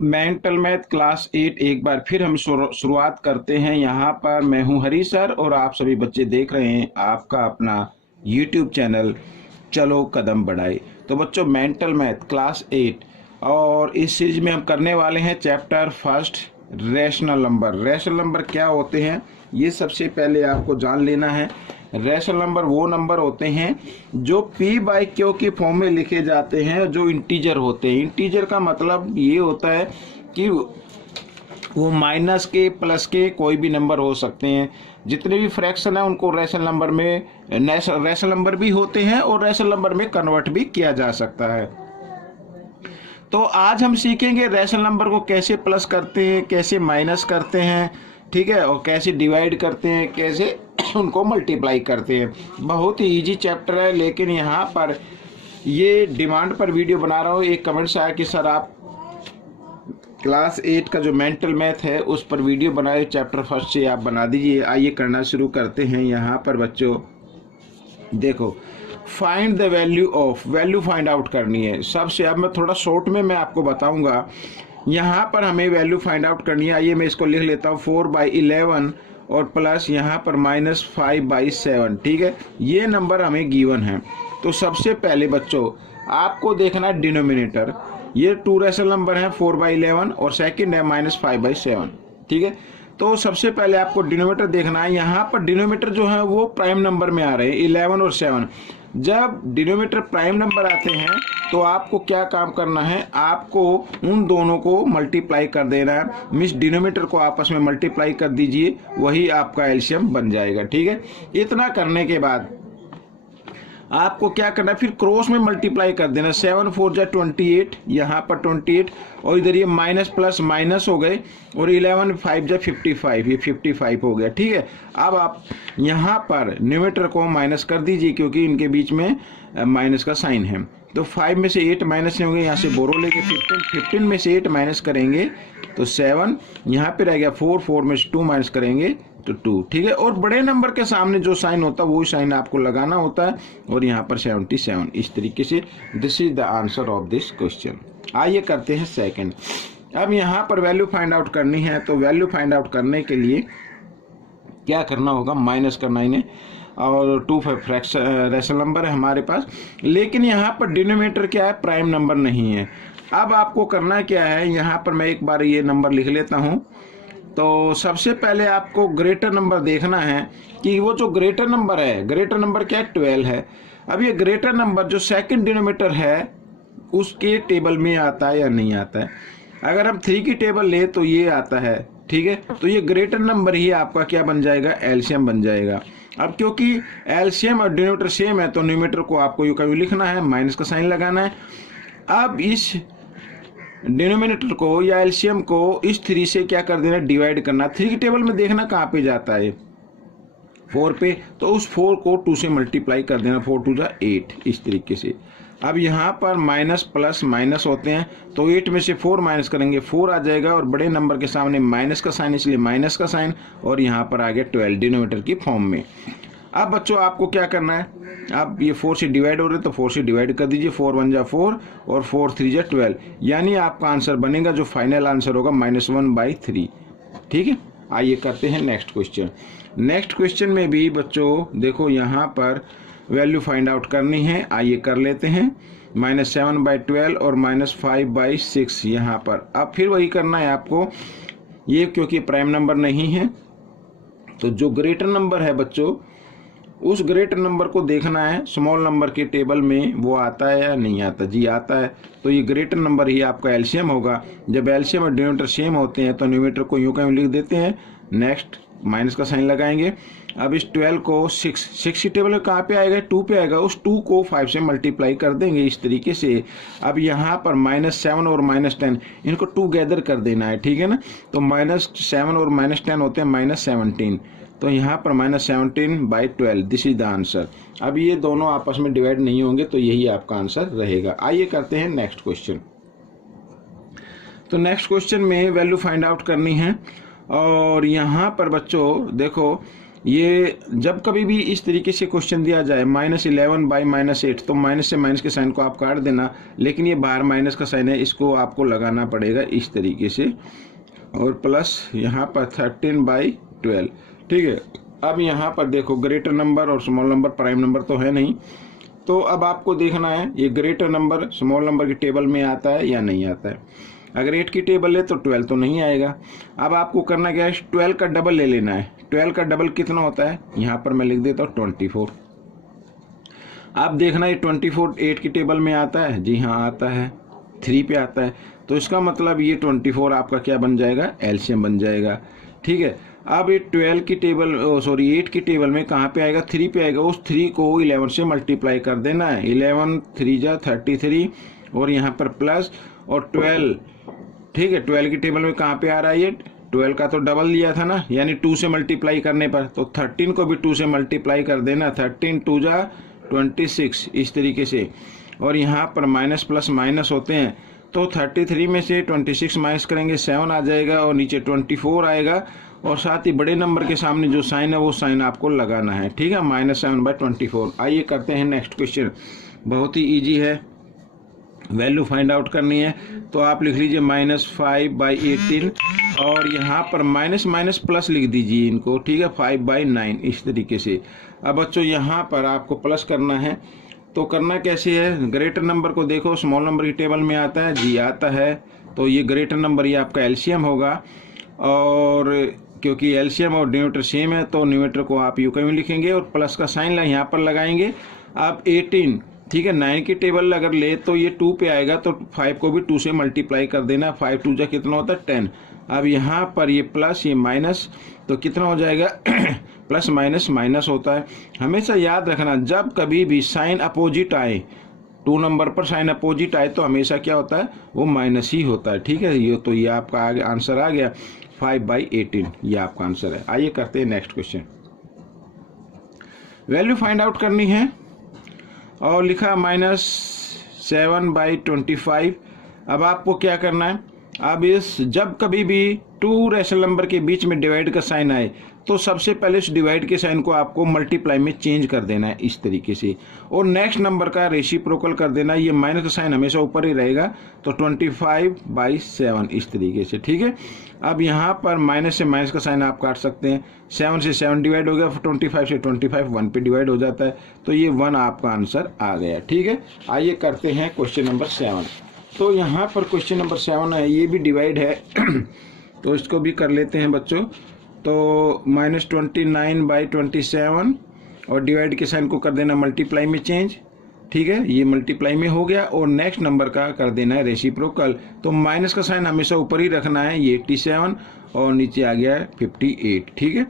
Mental math class 8 एक बार फिर हम शुरुआत करते हैं। यहाँ पर मैं हूँ हरी सर और आप सभी बच्चे देख रहे हैं आपका अपना YouTube चैनल चलो कदम बढ़ाए। तो बच्चों मेंटल मैथ क्लास 8 और इस सीरीज में हम करने वाले हैं chapter first rational number. Rational number क्या होते हैं ये सबसे पहले आपको जान लेना है। रैशनल नंबर वो नंबर होते हैं जो p/q की फॉर्म में लिखे जाते हैं, जो इंटीजर होते हैं। इंटीजर का मतलब ये होता है कि वो माइनस के प्लस के कोई भी नंबर हो सकते हैं। जितने भी फ्रैक्शन है उनको रैशनल नंबर में रैशनल नंबर भी होते हैं और रैशनल नंबर में कन्वर्ट भी किया जा सकता है। तो आज हम सीखेंगे रैशनल नंबर को कैसे प्लस करते हैं, कैसे माइनस करते हैं, ठीक है, और कैसे डिवाइड करते हैं, कैसे उनको मल्टीप्लाई करते हैं। बहुत ही इजी चैप्टर है, लेकिन यहाँ पर ये डिमांड पर वीडियो बना रहा हूँ। एक कमेंट से आया कि सर आप क्लास 8 का जो मेंटल मैथ है उस पर वीडियो बनाए, चैप्टर फर्स्ट से आप बना दीजिए। आइए करना शुरू करते हैं। यहाँ पर बच्चों देखो, find the value of, value find out करनी है सबसे। अब मैं थोड़ा शॉर्ट में मैं आपको बताऊंगा। यहाँ पर हमें वैल्यू फाइंड आउट करनी है। आइए मैं इसको लिख लेता हूँ 4/11 और प्लस यहाँ पर -5/7, ठीक है। ये नंबर हमें गिवन है। तो सबसे पहले बच्चों आपको देखना है डिनोमिनेटर। ये 2 रैशनल नंबर है 4/11 और सेकंड है -5/7, ठीक है। तो सबसे पहले आपको डिनोमिनेटर देखना है। यहाँ पर डिनोमिनेटर जो है वो प्राइम नंबर में आ रहे हैं 11 और 7। जब डिनोमिनेटर प्राइम नंबर आते हैं तो आपको क्या काम करना है, आपको उन दोनों को मल्टीप्लाई कर देना है। मीन्स डिनोमिनेटर को आपस में मल्टीप्लाई कर दीजिए, वही आपका एलसीएम बन जाएगा, ठीक है। इतना करने के बाद आपको क्या करना है, फिर क्रॉस में मल्टीप्लाई कर देना। 7 4 जा 28, यहाँ पर 28 और इधर ये माइनस प्लस माइनस हो गए और 11 5 जा 55, ये 55 हो गया, ठीक है। अब आप यहाँ पर न्यूमरेटर को माइनस कर दीजिए क्योंकि इनके बीच में माइनस का साइन है। तो 5 में से 8 माइनस नहीं होंगे, यहाँ से बोरो लेके 15 में से 8 माइनस करेंगे तो 7, यहाँ पे रह गया 4 में से 2 माइनस करेंगे तो 2, ठीक है। और बड़े नंबर के सामने जो साइन होता है वही साइन आपको लगाना होता है और यहाँ पर 77। इस तरीके से this is the answer of this question. आइए करते हैं सेकंड। अब यहाँ पर वैल्यू फाइंड आउट करनी है। तो वैल्यू फाइंड आउट करने के लिए क्या करना होगा, माइनस करना इन्हें, और 2 रैशनल नंबर है हमारे पास, लेकिन यहाँ पर डिनोमिनेटर क्या है, प्राइम नंबर नहीं है। अब आपको करना क्या है, यहाँ पर मैं एक बार ये नंबर लिख लेता हूँ। तो सबसे पहले आपको ग्रेटर नंबर देखना है कि वो जो ग्रेटर नंबर है, ग्रेटर नंबर क्या है, 12 है। अब ये ग्रेटर नंबर जो सेकंड डिनोमिनेटर है उसके टेबल में आता है या नहीं आता है। अगर हम 3 की टेबल ले तो ये आता है, ठीक है। तो ये ग्रेटर नंबर ही आपका क्या बन जाएगा, एलसीएम बन जाएगा। अब क्योंकि एलसीएम और डिनोमिनेटर सेम है तो न्यूमरेटर को आपको यूं का यूं लिखना है, माइनस का साइन लगाना है। अब इस डिनोमिनेटर को या एलसीएम को इस 3 से क्या कर देना, डिवाइड करना। 3 की टेबल में देखना कहाँ पे जाता है, 4 पे, तो उस 4 को 2 से मल्टीप्लाई कर देना, 4 2 जा 8, इस तरीके से। अब यहाँ पर माइनस प्लस माइनस होते हैं तो 8 में से 4 माइनस करेंगे 4 आ जाएगा और बड़े नंबर के सामने माइनस का साइन, इसलिए माइनस का साइन, और यहाँ पर आ गया 12 डिनोमिनेटर की फॉर्म में। अब बच्चों आपको क्या करना है, अब ये 4 से डिवाइड हो रहे तो 4 से डिवाइड कर दीजिए। 4 1 जा 4 और 4 3 जा 12, यानी आपका आंसर बनेगा, जो फाइनल आंसर होगा, -1/3, ठीक है। आइए करते हैं नेक्स्ट क्वेश्चन। नेक्स्ट क्वेश्चन में भी बच्चों देखो यहाँ पर वैल्यू फाइंड आउट करनी है। आइए कर लेते हैं। -7/12 और -5/6 यहाँ पर। अब फिर वही करना है आपको, ये क्योंकि प्राइम नंबर नहीं है तो जो ग्रेटर नंबर है बच्चों उस ग्रेटर नंबर को देखना है स्मॉल नंबर के टेबल में वो आता है या नहीं आता। जी आता है, तो ये ग्रेटर नंबर ही आपका एलसीएम होगा। जब एलसीएम और डिनोमिनेटर सेम होते हैं तो न्यूमरेटर को यूं का यूं लिख देते हैं, नेक्स्ट माइनस का साइन लगाएंगे। अब इस 12 को 6 की टेबल में कहाँ पे आएगा, 2 पे आएगा। उस 2 को 5 से मल्टीप्लाई कर देंगे इस तरीके से। अब यहाँ पर -7 और -10 इनको टूगेदर कर देना है, ठीक है ना। तो -7 और -10 होते हैं -17, तो यहाँ पर -17/12, दिस इज द आंसर। अब ये दोनों आपस में डिवाइड नहीं होंगे तो यही आपका आंसर रहेगा। आइए करते हैं नेक्स्ट क्वेश्चन। तो नेक्स्ट क्वेश्चन में वैल्यू फाइंड आउट करनी है और यहाँ पर बच्चों देखो ये जब कभी भी इस तरीके से क्वेश्चन दिया जाए -11 बाई -8, तो माइनस से माइनस के साइन को आप काट देना, लेकिन ये बाहर माइनस का साइन है, इसको आपको लगाना पड़ेगा इस तरीके से, और प्लस यहाँ पर 13 बाई 12। ठीक है, अब यहाँ पर देखो ग्रेटर नंबर और स्मॉल नंबर, प्राइम नंबर तो है नहीं, तो अब आपको देखना है ये ग्रेटर नंबर स्मॉल नंबर की टेबल में आता है या नहीं आता है। अगर 8 की टेबल है तो 12 तो नहीं आएगा। अब आपको करना क्या है, 12 का डबल ले लेना है। 12 का डबल कितना होता है, यहाँ पर मैं लिख देता हूँ 24। आप देखना ये 24 8 की टेबल में आता है, जी हाँ आता है, 3 पे आता है, तो इसका मतलब ये 24 आपका क्या बन जाएगा, एलसीएम बन जाएगा। ठीक है, अब ये 12 की टेबल 8 की टेबल में कहाँ पे आएगा, 3 पे आएगा। उस 3 को 11 से मल्टीप्लाई कर देना है, 11 3 जा 33, और यहाँ पर प्लस और 12। ठीक है, 12 की टेबल में कहाँ पे आ रहा है, ये 12 का तो डबल लिया था ना, यानी 2 से मल्टीप्लाई करने पर, तो 13 को भी 2 से मल्टीप्लाई कर देना, 13 2 जा 26 इस तरीके से। और यहाँ पर माइनस प्लस माइनस होते हैं, तो 33 में से 26 माइनस करेंगे 7 आ जाएगा, और नीचे 24 आएगा, और साथ ही बड़े नंबर के सामने जो साइन है वो साइन आपको लगाना है। ठीक है, -7/24। आइए करते हैं नेक्स्ट क्वेश्चन, बहुत ही ईजी है, वैल्यू फाइंड आउट करनी है। तो आप लिख लीजिए -5/18, और यहाँ पर माइनस माइनस प्लस लिख दीजिए इनको। ठीक है, 5/9 इस तरीके से। अब बच्चों यहाँ पर आपको प्लस करना है, तो करना कैसे है, ग्रेटर नंबर को देखो, स्मॉल नंबर की टेबल में आता है, जी आता है, तो ये ग्रेटर नंबर ये आपका एलसीएम होगा, और क्योंकि एलसीएम और डिनोमिनेटर सेम है तो न्यूमरेटर को आप यूं कहीं लिखेंगे और प्लस का साइन यहाँ पर लगाएंगे। अब 18, ठीक है, 9 की टेबल अगर ले तो ये 2 पे आएगा, तो 5 को भी 2 से मल्टीप्लाई कर देना, 5 2 जा कितना होता है 10। अब यहाँ पर ये प्लस ये माइनस, तो कितना हो जाएगा प्लस माइनस माइनस होता है। हमेशा याद रखना, जब कभी भी साइन अपोजिट आए, 2 नंबर पर साइन अपोजिट आए, तो हमेशा क्या होता है, वो माइनस ही होता है। ठीक है, ये तो ये आपका आंसर आ गया 5/18, ये आपका आंसर है। आइए करते हैं next question. Value find out करनी है, और लिखा -7/25। अब आपको क्या करना है, अब इस जब कभी भी 2 रेशनल नंबर के बीच में डिवाइड का साइन आए, तो सबसे पहले इस डिवाइड के साइन को आपको मल्टीप्लाई में चेंज कर देना है इस तरीके से, और नेक्स्ट नंबर का रेसिप्रोकल कर देना। ये माइनस का साइन हमेशा ऊपर ही रहेगा, तो 25/7 इस तरीके से। ठीक है, अब यहाँ पर माइनस से माइनस का साइन आप काट सकते हैं, 7 से 7 डिवाइड हो गया, 25 से 25 1 पे डिवाइड हो जाता है, तो ये 1 आपका आंसर आ गया। ठीक है, आइए करते हैं क्वेश्चन नंबर 7। तो यहाँ पर क्वेश्चन नंबर 7 है, ये भी डिवाइड है तो इसको भी कर लेते हैं बच्चों। तो -29/27, और डिवाइड के साइन को कर देना मल्टीप्लाई में चेंज। ठीक है, ये मल्टीप्लाई में हो गया, और नेक्स्ट नंबर का कर देना है रेसिप्रोकल। तो माइनस का साइन हमेशा ऊपर ही रखना है, ये 87, और नीचे आ गया है 58। ठीक है,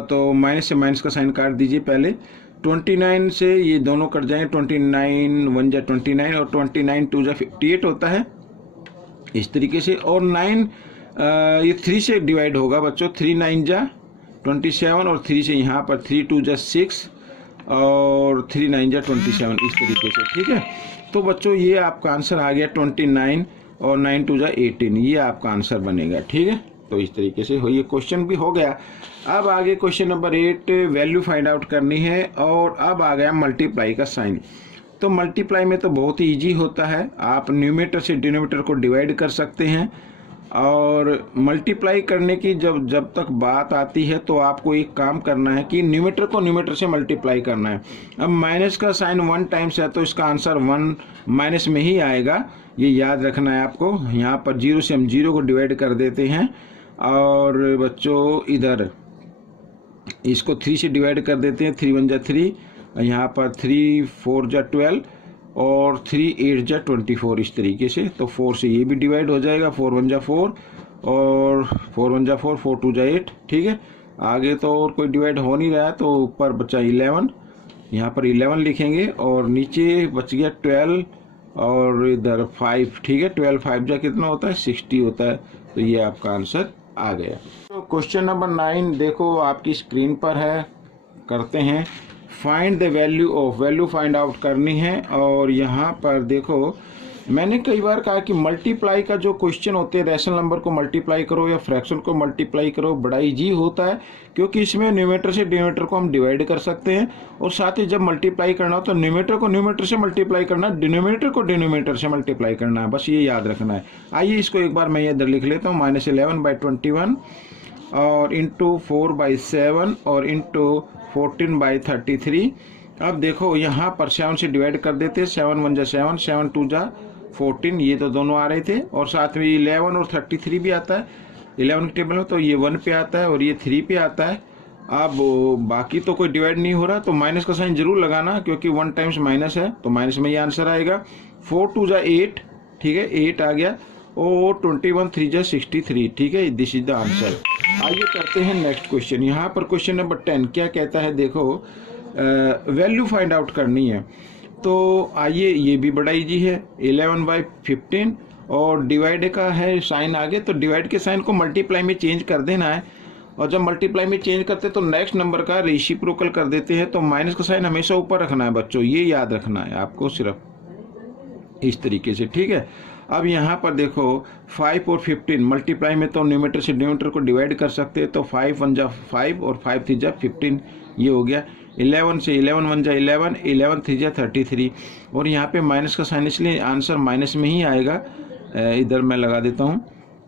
तो माइनस से माइनस का साइन काट दीजिए पहले, 29 से ये दोनों कट जाएंगे, 29 1 जा 29, और 29 2 जा 58 होता है इस तरीके से। और 9 ये 3 से डिवाइड होगा बच्चों, 3 9 जा 27, और 3 से यहाँ पर 3 2 जा 6, और 3 9 जा 27 इस तरीके से। ठीक है, तो बच्चों ये आपका आंसर आ गया 29, और 9 2 जा 18, ये आपका आंसर बनेगा। ठीक है, तो इस तरीके से हो, ये क्वेश्चन भी हो गया। अब आगे question number 8, value find out करनी है, और अब आ गया मल्टीप्लाई का साइन। तो मल्टीप्लाई में तो बहुत ही ईजी होता है, आप न्यूमरेटर से डिनोमिनेटर को डिवाइड कर सकते हैं, और मल्टीप्लाई करने की जब तक बात आती है तो आपको एक काम करना है कि न्यूमरेटर को न्यूमरेटर से मल्टीप्लाई करना है। अब माइनस का साइन 1 टाइम्स है, तो इसका आंसर 1 माइनस में ही आएगा, ये याद रखना है आपको। यहाँ पर 0 से हम 0 को डिवाइड कर देते हैं, और बच्चों इधर इसको 3 से डिवाइड कर देते हैं, 3 1 जा 3, यहाँ पर 3 4 जा 12, और 3 8 जा 24 इस तरीके से। तो 4 से ये भी डिवाइड हो जाएगा, 4 1 जा 4, और 4 1 जा 4, 4 2 जा 8। ठीक है, आगे तो और कोई डिवाइड हो नहीं रहा है, तो ऊपर बचा 11, यहाँ पर 11 लिखेंगे, और नीचे बच गया 12, और इधर 5। ठीक है, 12 5 जा कितना होता है 60 होता है, तो ये आपका आंसर आ गया। तो क्वेश्चन नंबर 9 देखो आपकी स्क्रीन पर है, करते हैं। Find the value of, value find out करनी है, और यहाँ पर देखो मैंने कई बार कहा कि मल्टीप्लाई का जो क्वेश्चन होते हैं, रैशनल नंबर को मल्टीप्लाई करो या फ्रैक्शन को मल्टीप्लाई करो, बड़ा इजी होता है, क्योंकि इसमें न्यूमरेटर से डिनोमिनेटर को हम डिवाइड कर सकते हैं, और साथ ही जब मल्टीप्लाई करना हो तो न्यूमरेटर को न्यूमरेटर से मल्टीप्लाई करना है, डिनोमिनेटर को डिनोमिनेटर से मल्टीप्लाई करना है, बस ये याद रखना है। आइए इसको एक बार मैं इधर लिख लेता हूँ, -11/21 और इंटू 4/7 और इंटू 14/33। अब देखो यहाँ पर 7 से डिवाइड कर देते हैं, 7 1 जा 7, 7 2 जा 14, ये तो दोनों आ रहे थे, और साथ में 11 और 33 भी आता है 11 के टेबल में, तो ये 1 पे आता है और ये 3 पे आता है। अब बाकी तो कोई डिवाइड नहीं हो रहा, तो माइनस का साइन जरूर लगाना, क्योंकि 1 टाइम्स माइनस है, तो माइनस में ये आंसर आएगा। 4 2 जा 8, ठीक है, 8 आ गया, और 21 3 जा 63, ठीक है, दिस इज द आंसर। आइए करते हैं नेक्स्ट क्वेश्चन। यहाँ पर क्वेश्चन नंबर 10 क्या कहता है, देखो वैल्यू फाइंड आउट करनी है। तो आइए, ये भी बड़ा इजी है, 11/15 और डिवाइड का है साइन आगे, तो डिवाइड के साइन को मल्टीप्लाई में चेंज कर देना है, और जब मल्टीप्लाई में चेंज करते हैं तो नेक्स्ट नंबर का रेसिप्रोकल कर देते हैं, तो माइनस का साइन हमेशा ऊपर रखना है बच्चों, ये याद रखना है आपको सिर्फ इस तरीके से, ठीक है। अब यहाँ पर देखो 5 और 15 मल्टीप्लाई में तो न्यूमरेटर से डिनोमिनेटर को डिवाइड कर सकते हैं, तो 5 1 जा 5 और 5 3 जा 15, ये हो गया। 11 से 11 1 जा 11, 11 3 जा 33, और यहाँ पे माइनस का साइन, इसलिए आंसर माइनस में ही आएगा। इधर मैं लगा देता हूँ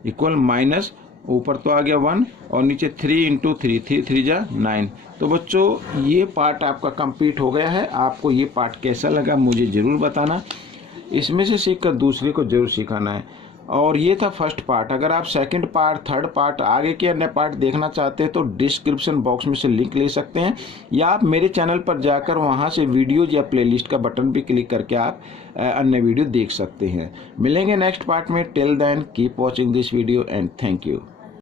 इक्वल माइनस, ऊपर तो आ गया 1 और नीचे 3 इंटू 3, 3 3 जा 9। तो बच्चों ये पार्ट आपका कंप्लीट हो गया है। आपको ये पार्ट कैसा लगा मुझे ज़रूर बताना, इसमें से सीखकर दूसरे को जरूर सिखाना है। और ये था फर्स्ट पार्ट। अगर आप सेकंड पार्ट, थर्ड पार्ट, आगे के अन्य पार्ट देखना चाहते हैं तो डिस्क्रिप्शन बॉक्स में से लिंक ले सकते हैं, या आप मेरे चैनल पर जाकर वहां से वीडियोज या प्लेलिस्ट का बटन भी क्लिक करके आप अन्य वीडियो देख सकते हैं। मिलेंगे नेक्स्ट पार्ट में। Till then keep watching this video and thank you.